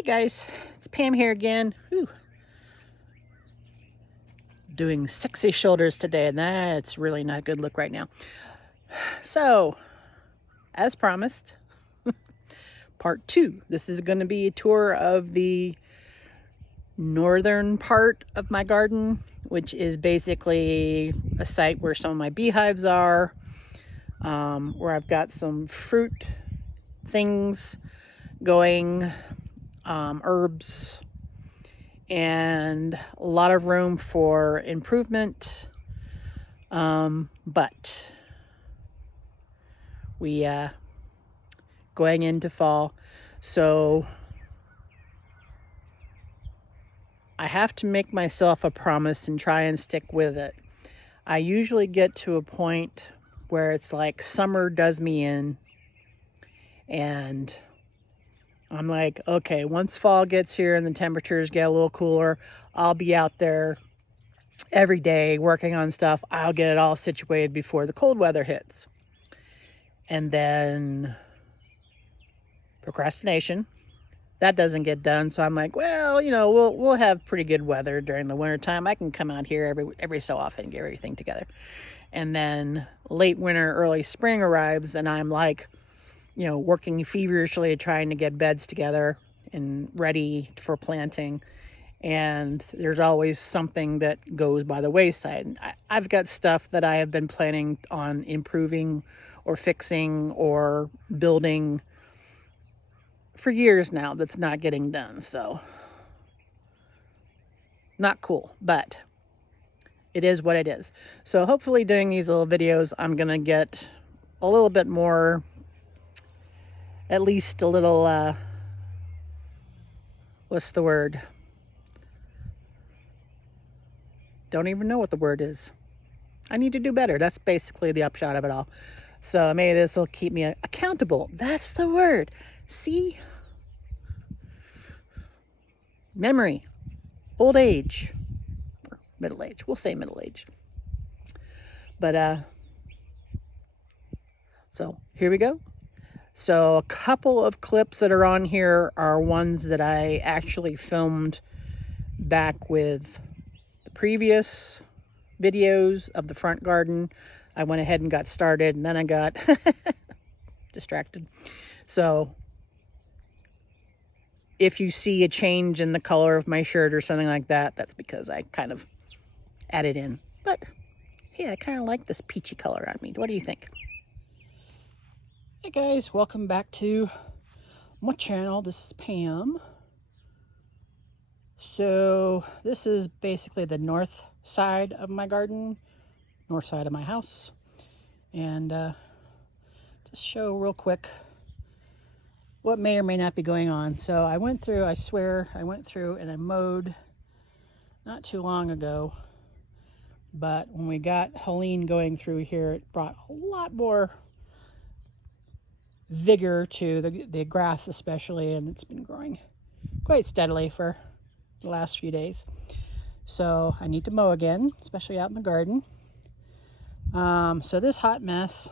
Hey guys, it's Pam here again. Whew. Doing sexy shoulders today, and that's really not a good look right now. So, as promised, part 2. This is going to be a tour of the northern part of my garden, which is basically a site where some of my beehives are, where I've got some fruit things going, herbs, and a lot of room for improvement. But we going into fall, so I have to make myself a promise and try and stick with it. I usually get to a point where it's like summer does me in, and I'm like, okay, once fall gets here and the temperatures get a little cooler, I'll be out there every day working on stuff. I'll get it all situated before the cold weather hits. And then procrastination. That doesn't get done. So I'm like, well, we'll have pretty good weather during the winter time. I can come out here every so often and get everything together. And then late winter, early spring arrives, and I'm like, working feverishly trying to get beds together and ready for planting. And there's always something that goes by the wayside. I've got stuff that I have been planning on improving or fixing or building for years now that's not getting done. So, not cool, but it is what it is. So hopefully doing these little videos, I'm going to get a little bit more, at least a little, what's the word? Don't even know what the word is. I need to do better. That's basically the upshot of it all. So maybe this will keep me accountable. That's the word. See? Memory. Old age. Or middle age. We'll say middle age. But, so here we go. So a couple of clips that are on here are ones that I actually filmed back with the previous videos of the front garden. I went ahead and got started, and then I got distracted. So if you see a change in the color of my shirt or something like that, that's because I kind of added in. But yeah, I kind of like this peachy color on me. What do you think? Hey guys, welcome back to my channel. This is Pam. So this is basically the north side of my garden, north side of my house. And just show real quick what may or may not be going on. So I went through and I mowed not too long ago. But when we got Helene going through here, it brought a lot more vigor to the grass especially, and it's been growing quite steadily for the last few days. So I need to mow again, especially out in the garden. So this hot mess.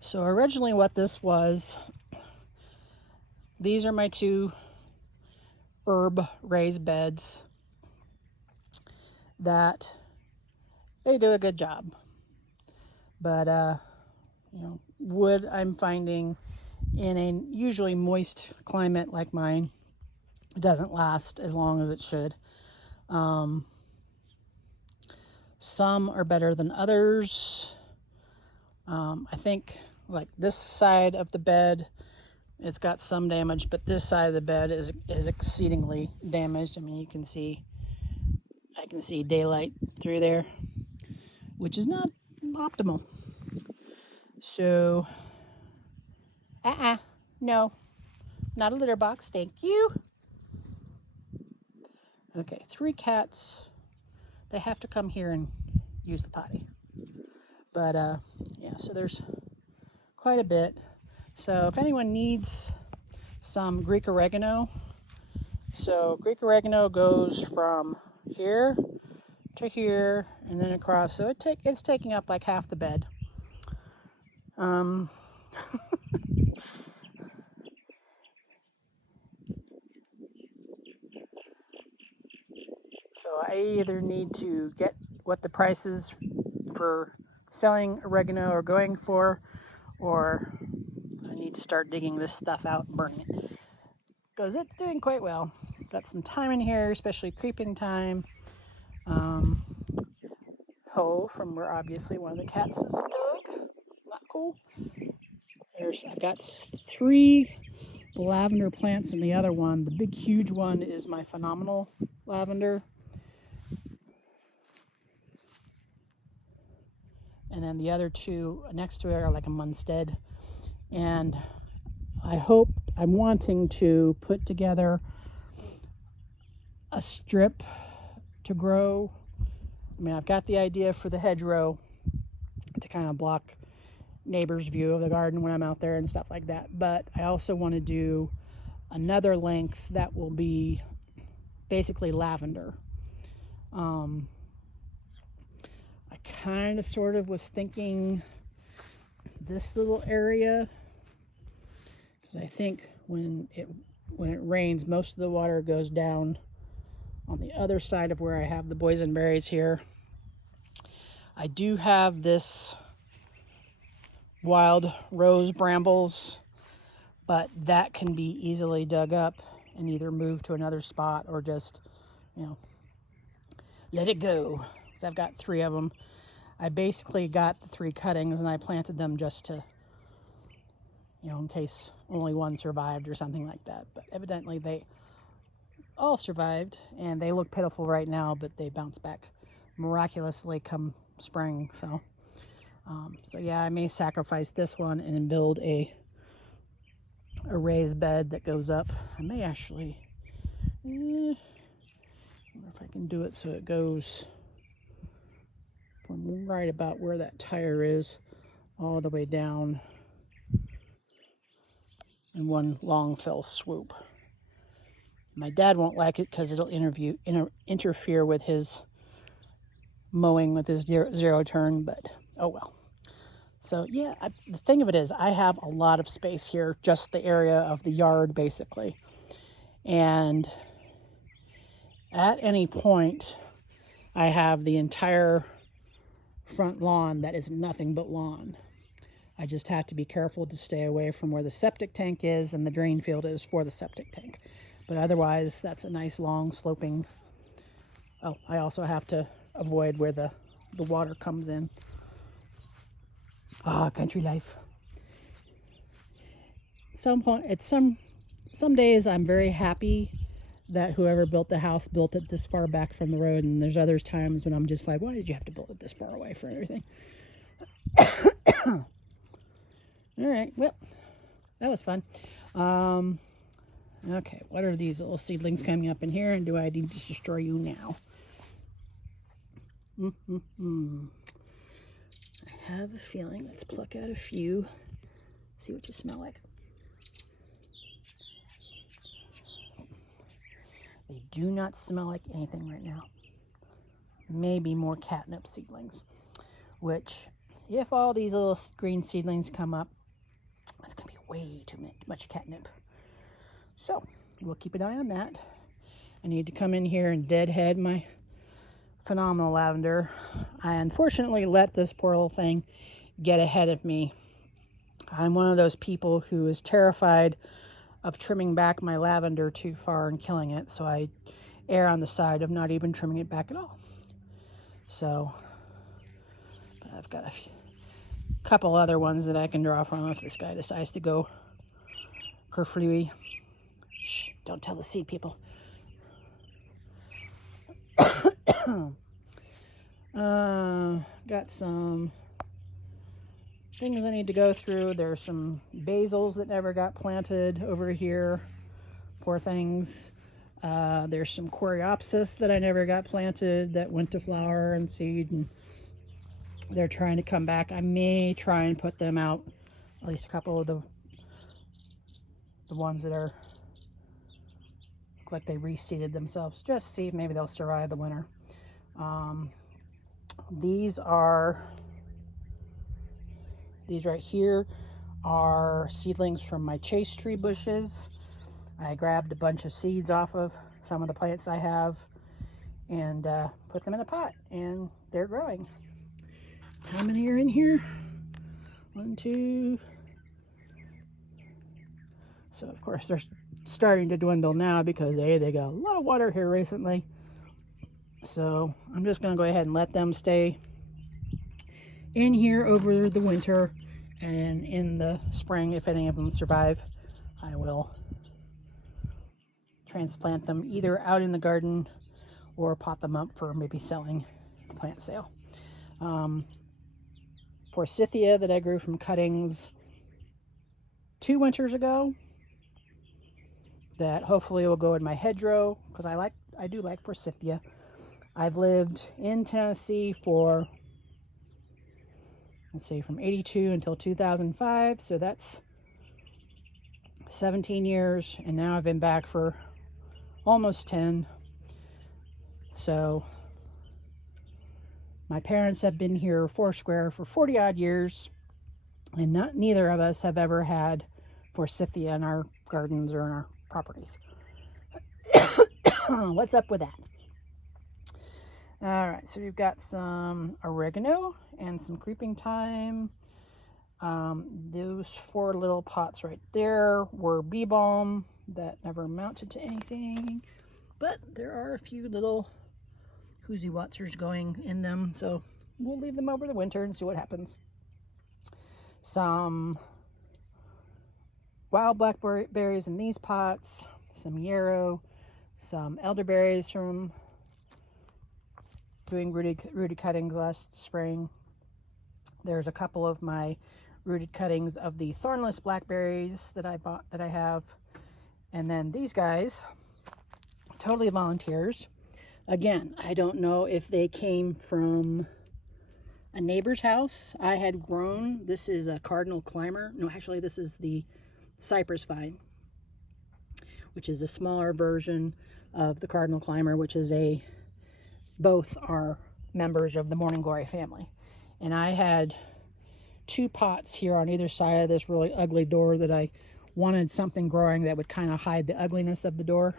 So originally what this was, these are my 2 herb raised beds that they do a good job. But, wood I'm finding in a usually moist climate like mine doesn't last as long as it should. Some are better than others. I think like this side of the bed, it's got some damage, but this side of the bed is exceedingly damaged. I mean, I can see daylight through there, which is not optimal. So, no, not a litter box, thank you. Okay, 3 cats. They have to come here and use the potty. But, yeah, so there's quite a bit. So if anyone needs some Greek oregano, so Greek oregano goes from here to here and then across. So it's taking up like half the bed. So I either need to get what the prices for selling oregano are going for, or I need to start digging this stuff out and burning it. Because it's doing quite well. Got some thyme in here, especially creeping thyme. Hoe from where obviously one of the cats is a dog. Not cool. I've got 3 lavender plants in the other one. The big huge one is my phenomenal lavender. And then the other 2 next to it are like a Musn't. And I'm wanting to put together a strip to grow. I mean, I've got the idea for the hedgerow to kind of block neighbors' view of the garden when I'm out there and stuff like that. But I also want to do another length that will be basically lavender. I kind of sort of was thinking this little area, because I think when it rains, most of the water goes down on the other side of where I have the boysenberries here. I do have this wild rose brambles, but that can be easily dug up and either moved to another spot or just, let it go. So I've got 3 of them. I basically got the 3 cuttings and I planted them just to, in case only one survived or something like that. But evidently they all survived, and they look pitiful right now, but they bounce back miraculously come spring. So yeah, I may sacrifice this one and build a raised bed that goes up. I may actually, I wonder if I can do it so it goes from right about where that tire is all the way down in one long fell swoop. My dad won't like it because it'll interfere with his mowing with his zero turn, but oh well. So yeah, the thing of it is, I have a lot of space here, just the area of the yard basically. And at any point, I have the entire front lawn that is nothing but lawn. I just have to be careful to stay away from where the septic tank is and the drain field is for the septic tank. But otherwise, that's a nice long sloping. Oh, I also have to avoid where the water comes in. Country life. Some days I'm very happy that whoever built the house built it this far back from the road, and there's other times when I'm just like, why did you have to build it this far away from everything? All right, well, that was fun. Okay, what are these little seedlings coming up in here, and do I need to destroy you now? I have a feeling. Let's pluck out a few. See what you smell like. They do not smell like anything right now. Maybe more catnip seedlings, which, if all these little green seedlings come up, it's going to be way too much catnip. So, we'll keep an eye on that. I need to come in here and deadhead my phenomenal lavender. I unfortunately let this poor little thing get ahead of me. I'm one of those people who is terrified of trimming back my lavender too far and killing it, so I err on the side of not even trimming it back at all. So, but I've got a couple other ones that I can draw from if this guy decides to go kerflooey. Shh, don't tell the seed people. Got some things I need to go through. There's some basils that never got planted over here. Poor things. There's some coreopsis that I never got planted that went to flower and seed, and they're trying to come back. I may try and put them out, at least a couple of the ones that are look like they reseeded themselves, just see if maybe they'll survive the winter. These right here are seedlings from my chase tree bushes. I grabbed a bunch of seeds off of some of the plants I have, and put them in a pot, and they're growing. How many are in here? 1, 2. So of course they're starting to dwindle now because they got a lot of water here recently. So I'm just going to go ahead and let them stay in here over the winter, and in the spring, if any of them survive, I will transplant them either out in the garden or pot them up for maybe selling the plant sale. Forsythia that I grew from cuttings 2 winters ago, that hopefully will go in my hedgerow, because I do like forsythia. I've lived in Tennessee for, let's see, from 82 until 2005, so that's 17 years, and now I've been back for almost 10. So my parents have been here foursquare for 40 odd years, and neither of us have ever had forsythia in our gardens or in our properties. What's up with that? All right, so we've got some oregano and some creeping thyme. Those 4 little pots right there were bee balm that never amounted to anything, but there are a few little hoozy watsers going in them, so we'll leave them over the winter and see what happens. Some wild blackberries in these pots, some yarrow, some elderberries from doing rooted cuttings last spring. There's a couple of my rooted cuttings of the thornless blackberries that I have, and then these guys, totally volunteers. Again, I don't know if they came from a neighbor's house. I had grown, this is a cardinal climber. No, actually this is the cypress vine, which is a smaller version of the cardinal climber, which is both are members of the morning glory family. And I had 2 pots here on either side of this really ugly door that I wanted something growing that would kind of hide the ugliness of the door.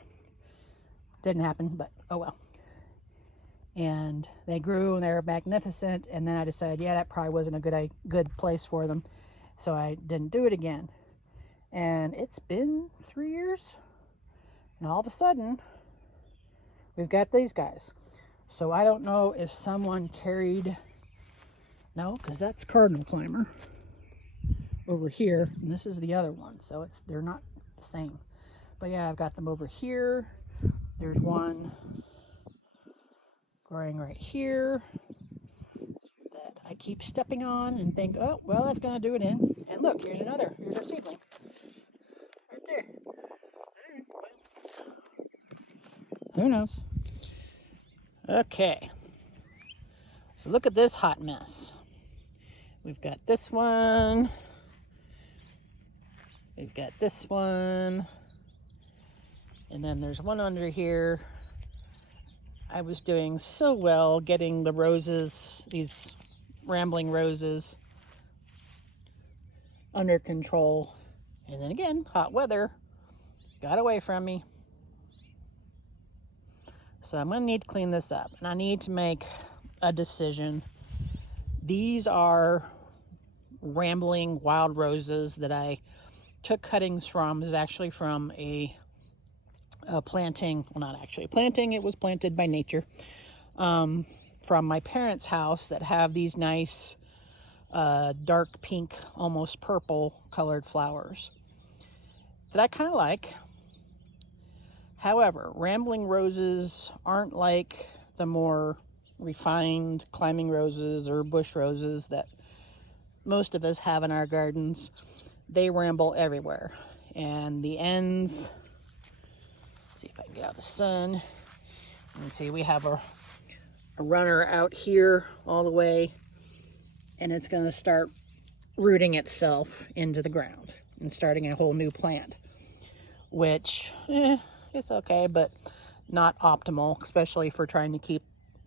Didn't happen, but oh well. And they grew and they were magnificent, and then I decided, yeah, that probably wasn't a good place for them, so I didn't do it again. And it's been 3 years, and all of a sudden we've got these guys. So I don't know if someone carried, no, because that's cardinal climber over here, and this is the other one, so they're not the same. But yeah, I've got them over here. There's one growing right here that I keep stepping on and think, oh, well, that's going to do it in. And look, here's another. Here's our seedling. Right there. Who knows? Okay. So look at this hot mess. We've got this one. We've got this one. And then there's one under here. I was doing so well getting the roses, these rambling roses, under control. And then again, hot weather got away from me. So I'm going to need to clean this up, and I need to make a decision. These are rambling wild roses that I took cuttings from. This is actually from a planting, well, not actually a planting, it was planted by nature, from my parents' house, that have these nice dark pink, almost purple colored flowers that I kind of like. However, rambling roses aren't like the more refined climbing roses or bush roses that most of us have in our gardens. They ramble everywhere, and the ends, see if I can get out of the sun. You can see we have a runner out here all the way, and it's going to start rooting itself into the ground and starting a whole new plant, which it's okay, but not optimal, especially for trying to keep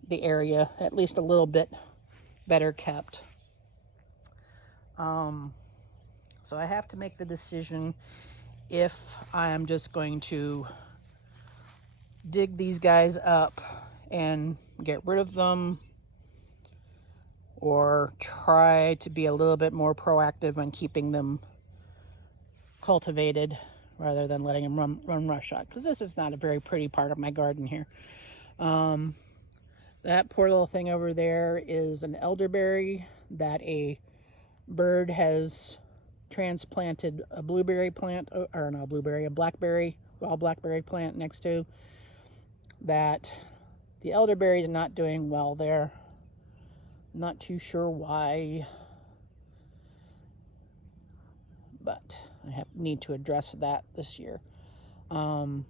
the area at least a little bit better kept. So I have to make the decision if I am just going to dig these guys up and get rid of them, or try to be a little bit more proactive on keeping them cultivated rather than letting them run roughshod, because this is not a very pretty part of my garden here. That poor little thing over there is an elderberry that a bird has transplanted a blueberry plant, or not a blueberry, a blackberry, wild blackberry plant next to. That the elderberry is not doing well there. Not too sure why, but I need to address that this year. So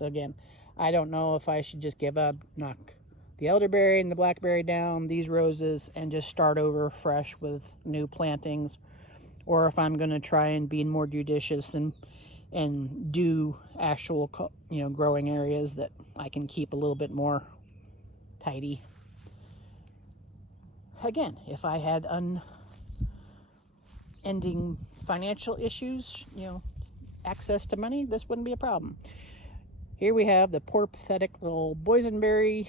again, I don't know if I should just give up, knock the elderberry and the blackberry down, these roses, and just start over fresh with new plantings, or if I'm going to try and be more judicious and do actual, growing areas that I can keep a little bit more tidy. Again, if I had unending financial issues, access to money, this wouldn't be a problem. Here we have the poor pathetic little boysenberry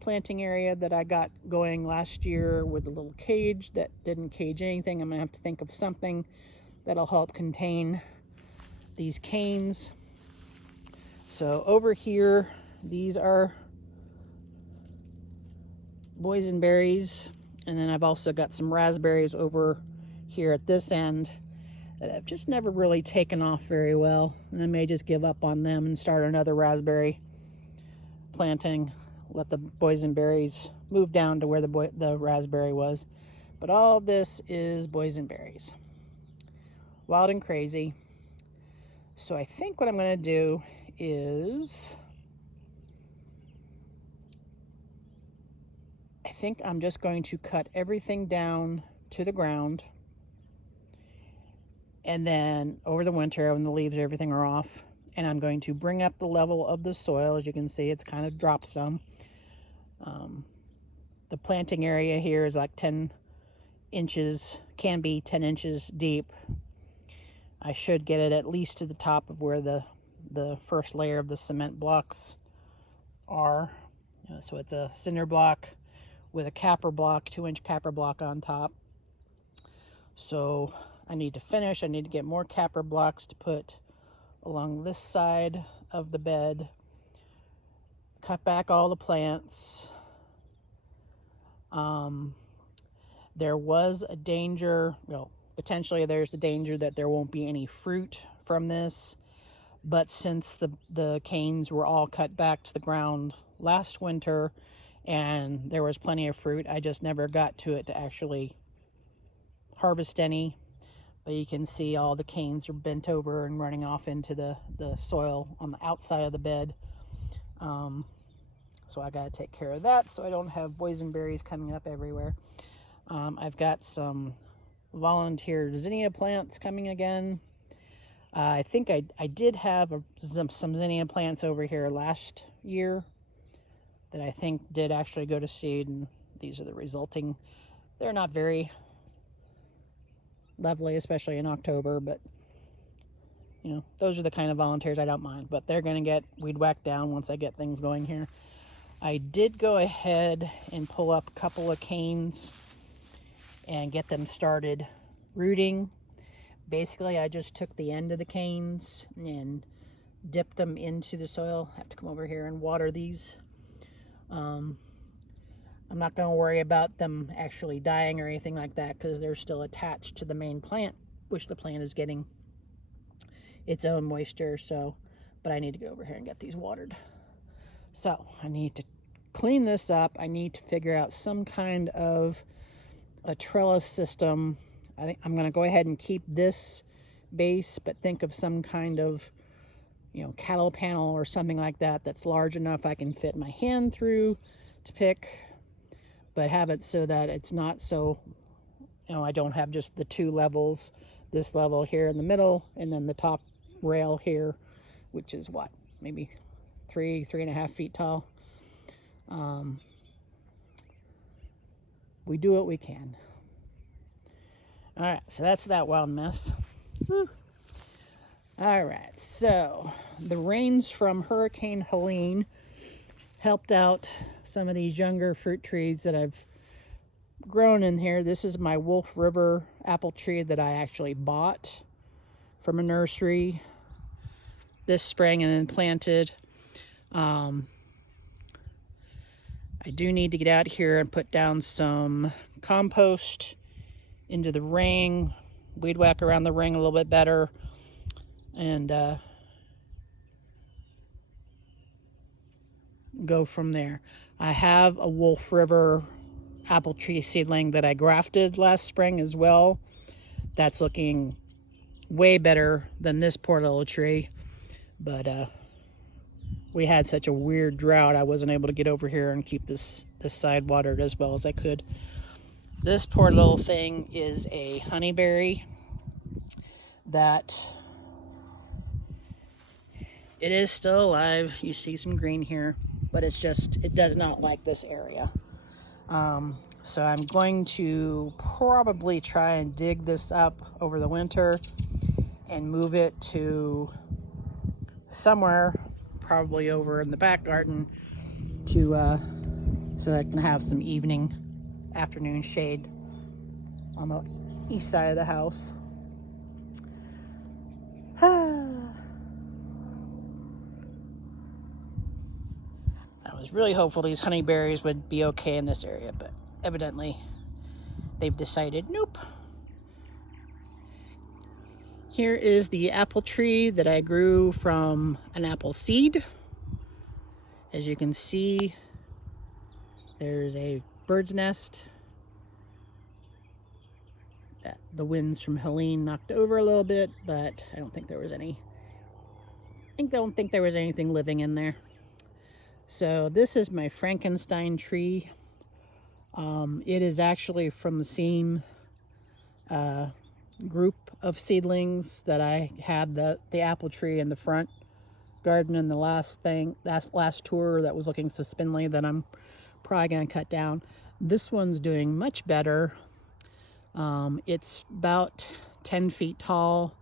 planting area that I got going last year with a little cage that didn't cage anything. I'm gonna have to think of something that'll help contain these canes. So over here, these are boysenberries, and then I've also got some raspberries over here at this end that have just never really taken off very well, and I may just give up on them and start another raspberry planting, let the boysenberries move down to where the raspberry was. But all this is boysenberries, wild and crazy. So I think what I'm going to do is, I think I'm just going to cut everything down to the ground, and then over the winter when the leaves, everything are off, and I'm going to bring up the level of the soil. As you can see, it's kind of dropped some. The planting area here is like 10 inches, can be 10 inches deep. I should get it at least to the top of where the first layer of the cement blocks are. So it's a cinder block with a capper block, 2-inch capper block on top. So I need to finish. I need to get more capper blocks to put along this side of the bed. Cut back all the plants. There was a danger, potentially there's the danger that there won't be any fruit from this. But since the canes were all cut back to the ground last winter and there was plenty of fruit, I just never got to it to actually harvest any. But you can see all the canes are bent over and running off into the soil on the outside of the bed. So I got to take care of that so I don't have boysenberries coming up everywhere. I've got some volunteer zinnia plants coming again. I think I did have some zinnia plants over here last year that I think did actually go to seed, and these are the resulting. They're not very lovely, especially in October, but those are the kind of volunteers I don't mind, but they're going to get weed whacked down once I get things going here. I did go ahead and pull up a couple of canes and get them started rooting. Basically, I just took the end of the canes and dipped them into the soil. I have to come over here and water these. I'm not going to worry about them actually dying or anything like that because they're still attached to the main plant, which the plant is getting its own moisture. But I need to go over here and get these watered. So I need to clean this up. I need to figure out some kind of a trellis system. I think I'm going to go ahead and keep this base, but think of some kind of, cattle panel or something like that that's large enough I can fit my hand through to pick, but have it so that it's not so, I don't have just the two levels, this level here in the middle, and then the top rail here, which is what, maybe 3.5 feet tall. We do what we can. All right, so that's that wild mess. Whew. All right, so the rains from Hurricane Helene helped out some of these younger fruit trees that I've grown in here. This is my Wolf River apple tree that I actually bought from a nursery this spring and then planted. I do need to get out here and put down some compost into the ring, weed whack around the ring a little bit better, and go from there. I have a Wolf River apple tree seedling that I grafted last spring as well. That's looking way better than this poor little tree, but we had such a weird drought I wasn't able to get over here and keep this side watered as well as I could. This poor little thing is a honeyberry that it is still alive. You see some green here, but it does not like this area. So I'm going to probably try and dig this up over the winter and move it to somewhere, probably over in the back garden, to so that I can have some afternoon shade on the east side of the house. I was really hopeful these honeyberries would be okay in this area, but evidently they've decided nope. Here is the apple tree that I grew from an apple seed. As you can see, there's a bird's nest that the winds from Helene knocked over a little bit, but I don't think there was anything living in there. So this is my Frankenstein tree. It is actually from the same group of seedlings that I had the apple tree in the front garden in the last tour that was looking so spindly that I'm probably going to cut down. This one's doing much better. It's about 10 feet tall.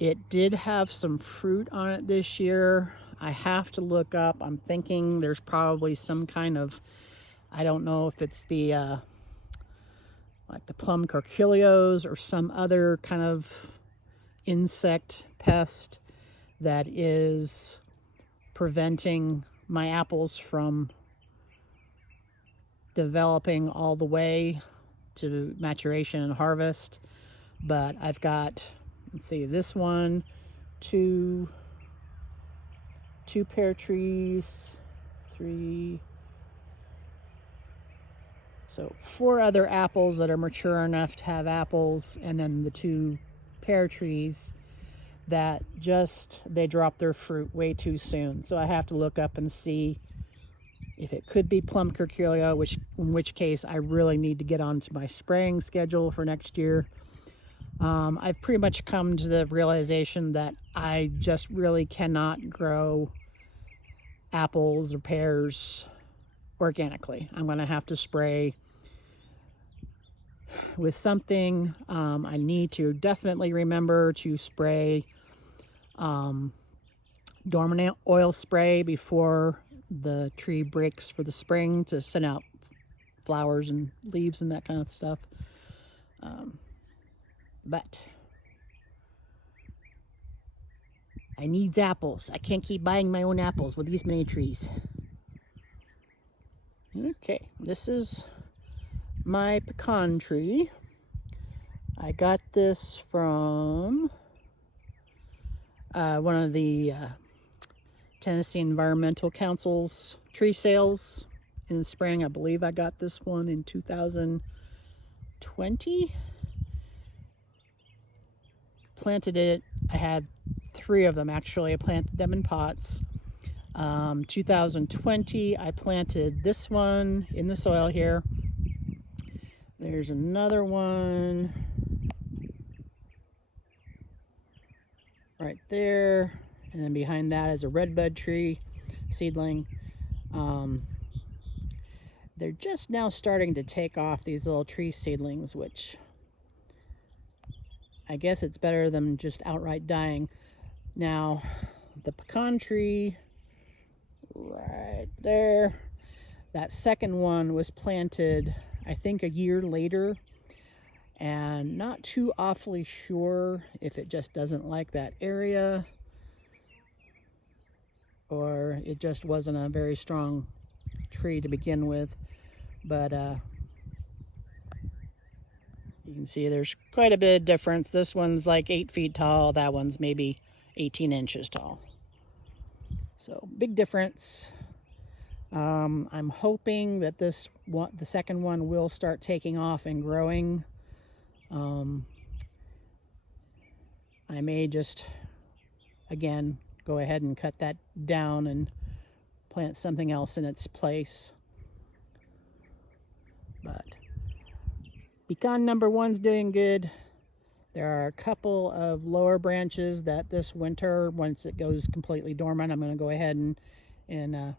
It did have some fruit on it this year. I have to look up. I'm thinking there's probably some kind of, I don't know if it's the like the plum curculios or some other kind of insect pest that is preventing my apples from developing all the way to maturation and harvest. But I've got, let's see, this one, two pear trees, 3, so 4 other apples that are mature enough to have apples, and then the 2 pear trees that they drop their fruit way too soon. So I have to look up and see if it could be plum curculio, in which case I really need to get onto my spraying schedule for next year. I've pretty much come to the realization that I just really cannot grow apples or pears organically. I'm going to have to spray with something. I need to definitely remember to spray dormant oil spray before the tree breaks for the spring to send out flowers and leaves and that kind of stuff. But I need apples. I can't keep buying my own apples with these many trees. Okay, this is my pecan tree. I got this from one of the Tennessee Environmental Council's tree sales in the spring. I believe I got this one in 2020. Planted it. I had 3 of them actually. I planted them in pots. 2020 I planted this one in the soil here. There's another one right there, and then behind that is a redbud tree seedling. They're just now starting to take off, these little tree seedlings, which I guess it's better than just outright dying. Now, the pecan tree right there. That second one was planted, I think, a year later, and not too awfully sure if it just doesn't like that area or it just wasn't a very strong tree to begin with. But you can see there's quite a bit of difference. This one's like 8 feet tall, that one's maybe 18 inches tall. So big difference. I'm hoping that the second one will start taking off and growing. I may just, again, go ahead and cut that down and plant something else in its place. But pecan number one's doing good. There are a couple of lower branches that this winter, once it goes completely dormant, I'm going to go ahead and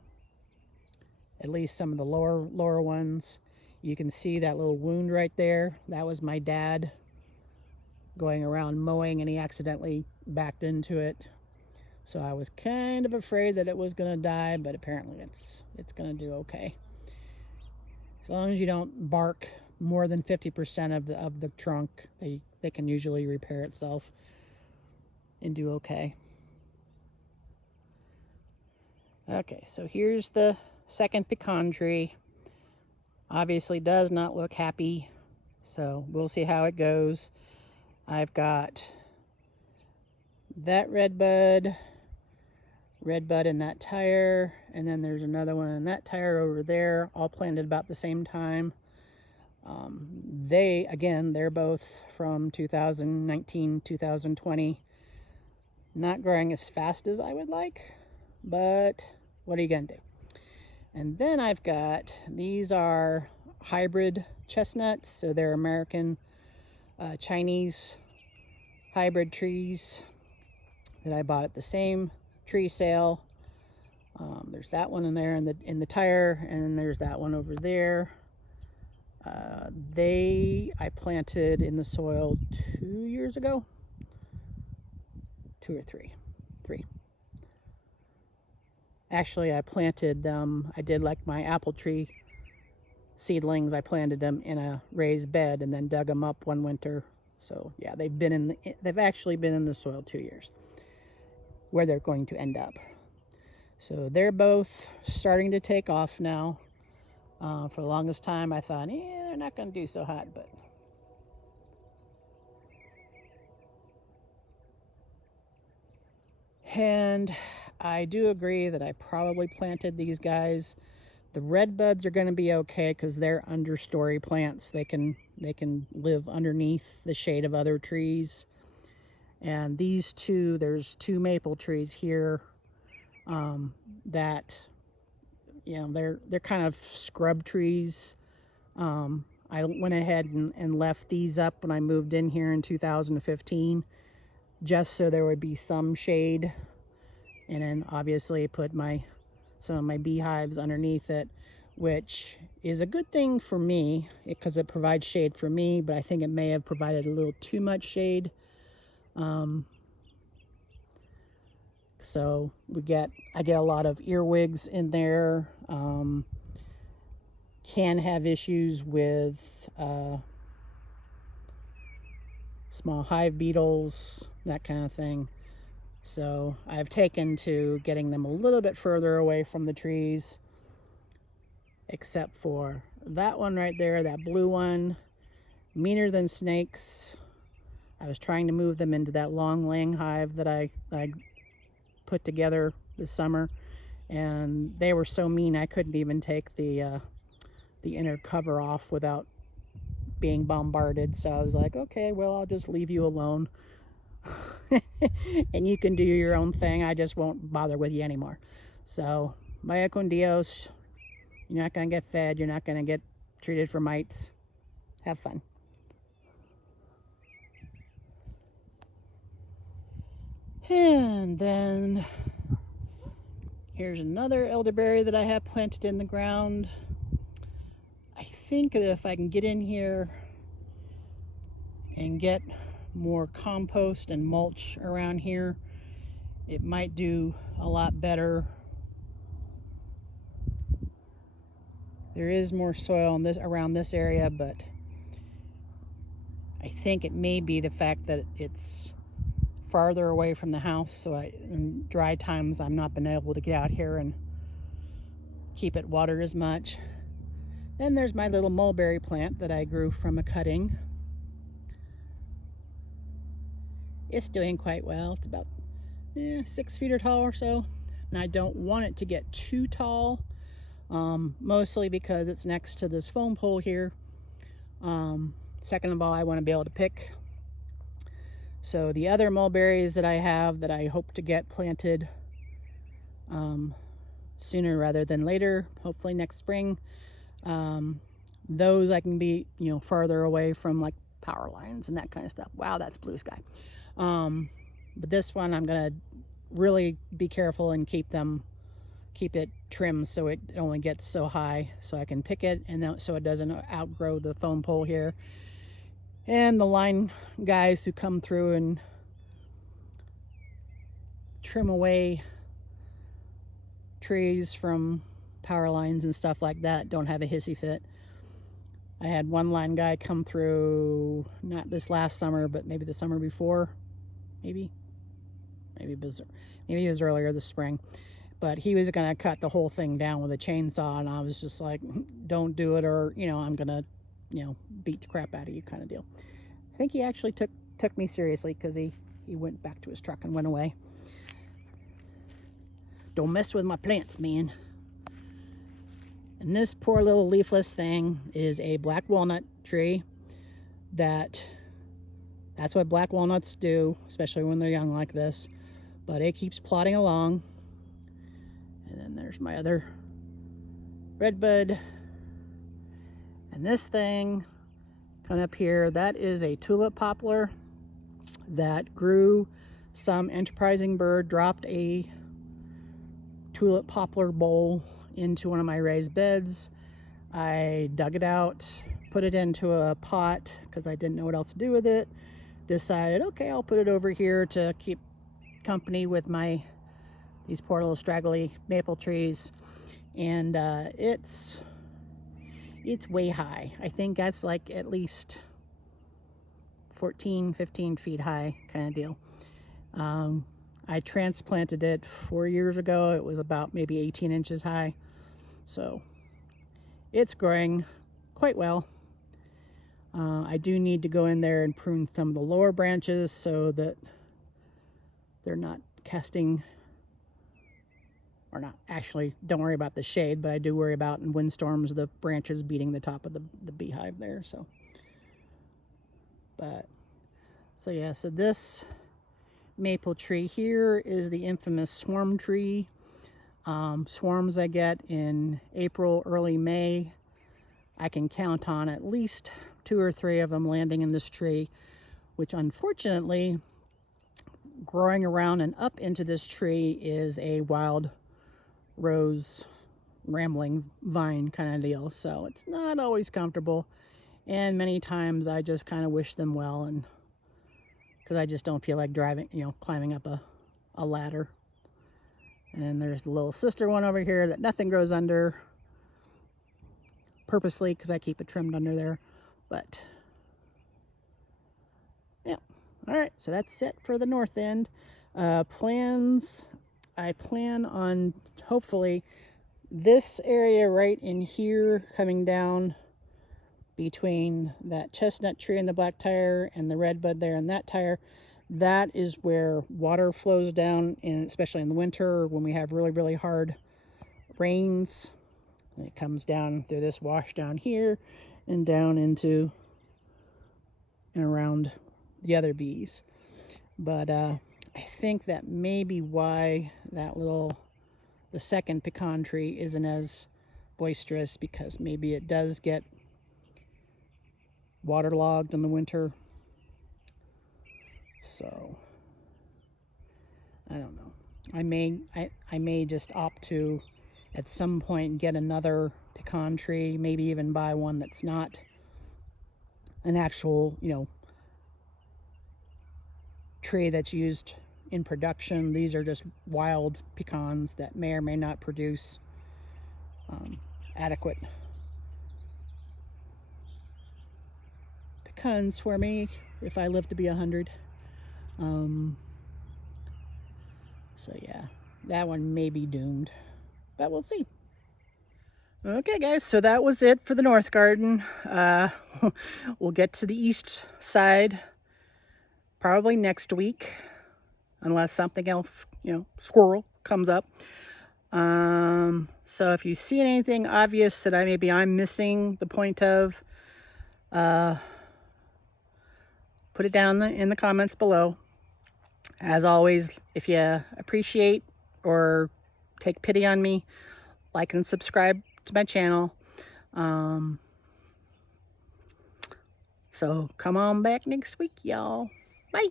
at least some of the lower ones. You can see that little wound right there. That was my dad going around mowing and he accidentally backed into it. So I was kind of afraid that it was going to die, but apparently it's going to do okay. As long as you don't bark more than 50% of the trunk, they can usually repair itself and do okay. Okay, so here's the second pecan tree. Obviously does not look happy, so we'll see how it goes. I've got that red bud in that tire, and then there's another one in that tire over there, all planted about the same time. They're both from 2019, 2020. Not growing as fast as I would like, but what are you gonna do? And then I've got, these are hybrid chestnuts, so they're American Chinese hybrid trees that I bought at the same tree sale. There's that one in there in the tire, and then there's that one over there. I planted in the soil 2 years ago. 2 or 3. 3. Actually, I planted them, I did like my apple tree seedlings, I planted them in a raised bed and then dug them up one winter. So yeah, they've actually been in the soil 2 years, where they're going to end up. So they're both starting to take off now. For the longest time I thought, they're not going to do so hot, but and I do agree that I probably planted these guys. The red buds are going to be okay because they're understory plants. They can live underneath the shade of other trees. And these two, there's 2 maple trees here that, they're kind of scrub trees. I went ahead and left these up when I moved in here in 2015, just so there would be some shade. And then obviously put some of my beehives underneath it, which is a good thing for me because it provides shade for me, but I think it may have provided a little too much shade. So I get a lot of earwigs in there. Can have issues with small hive beetles, that kind of thing. So I've taken to getting them a little bit further away from the trees, except for that one right there, that blue one, meaner than snakes. I was trying to move them into that long laying hive that I put together this summer, and they were so mean I couldn't even take the inner cover off without being bombarded. So I was like, okay, well, I'll just leave you alone. And you can do your own thing. I just won't bother with you anymore. So, vaya con Dios. You're not going to get fed. You're not going to get treated for mites. Have fun. And then here's another elderberry that I have planted in the ground. I think that if I can get in here and get more compost and mulch around here, it might do a lot better. There is more soil in this around this area, but I think it may be the fact that it's farther away from the house, so in dry times I'm not been able to get out here and keep it watered as much. Then there's my little mulberry plant that I grew from a cutting. It's doing quite well. It's about 6 feet or tall or so, and I don't want it to get too tall, mostly because it's next to this foam pole here. Second of all, I want to be able to pick. So the other mulberries that I have that I hope to get planted sooner rather than later, hopefully next spring, those I can be, farther away from like power lines and that kind of stuff. Wow, that's blue sky. But this one I'm gonna really be careful and keep it trimmed so it only gets so high so I can pick it, and so it doesn't outgrow the foam pole here. And the line guys who come through and trim away trees from power lines and stuff like that don't have a hissy fit. I had one line guy come through, not this last summer, but maybe the summer before, maybe it was earlier this spring, but he was gonna cut the whole thing down with a chainsaw, and I was just like, don't do it, or I'm gonna beat the crap out of you kind of deal. I think he actually took me seriously, because he went back to his truck and went away. Don't mess with my plants, man. And this poor little leafless thing is a black walnut tree. That's what black walnuts do, especially when they're young like this. But it keeps plodding along. And then there's my other redbud. And this thing coming up here, that is a tulip poplar that grew. Some enterprising bird dropped a tulip poplar bowl into one of my raised beds. I dug it out, put it into a pot because I didn't know what else to do with it. Decided, okay, I'll put it over here to keep company with these poor little straggly maple trees. And it's way high. I think that's like at least 14, 15 feet high kind of deal. I transplanted it 4 years ago. It was about maybe 18 inches high. So it's growing quite well. I do need to go in there and prune some of the lower branches so that they're not casting, or not actually, don't worry about the shade, but I do worry about in windstorms the branches beating the top of the beehive there. So yeah, so this maple tree here is the infamous swarm tree. Swarms I get in April, early May. I can count on at least 2 or 3 of them landing in this tree, which unfortunately, growing around and up into this tree is a wild rose rambling vine kind of deal. So it's not always comfortable, and many times I just kind of wish them well, and because I just don't feel like climbing up a ladder. And there's the little sister one over here that nothing grows under, purposely because I keep it trimmed under there. But yeah, all right, so that's it for the north end. Plans, I plan on hopefully this area right in here, coming down between that chestnut tree and the black tire and the redbud there and that tire. That is where water flows down, especially in the winter when we have really, really hard rains. And it comes down through this wash down here and down into and around the other bees. But I think that may be why the second pecan tree isn't as boisterous, because maybe it does get waterlogged in the winter. So I don't know. I may just opt to at some point get another pecan tree, maybe even buy one that's not an actual, tree that's used in production. These are just wild pecans that may or may not produce adequate pecans for me if I live to be 100. So yeah, that one may be doomed, but we'll see. Okay guys, so that was it for the north garden. We'll get to the east side probably next week, unless something else, squirrel comes up. So if you see anything obvious that I'm missing the point of, put it down in the comments below. As always, if you appreciate or take pity on me, like and subscribe to my channel. So come on back next week, y'all. Bye.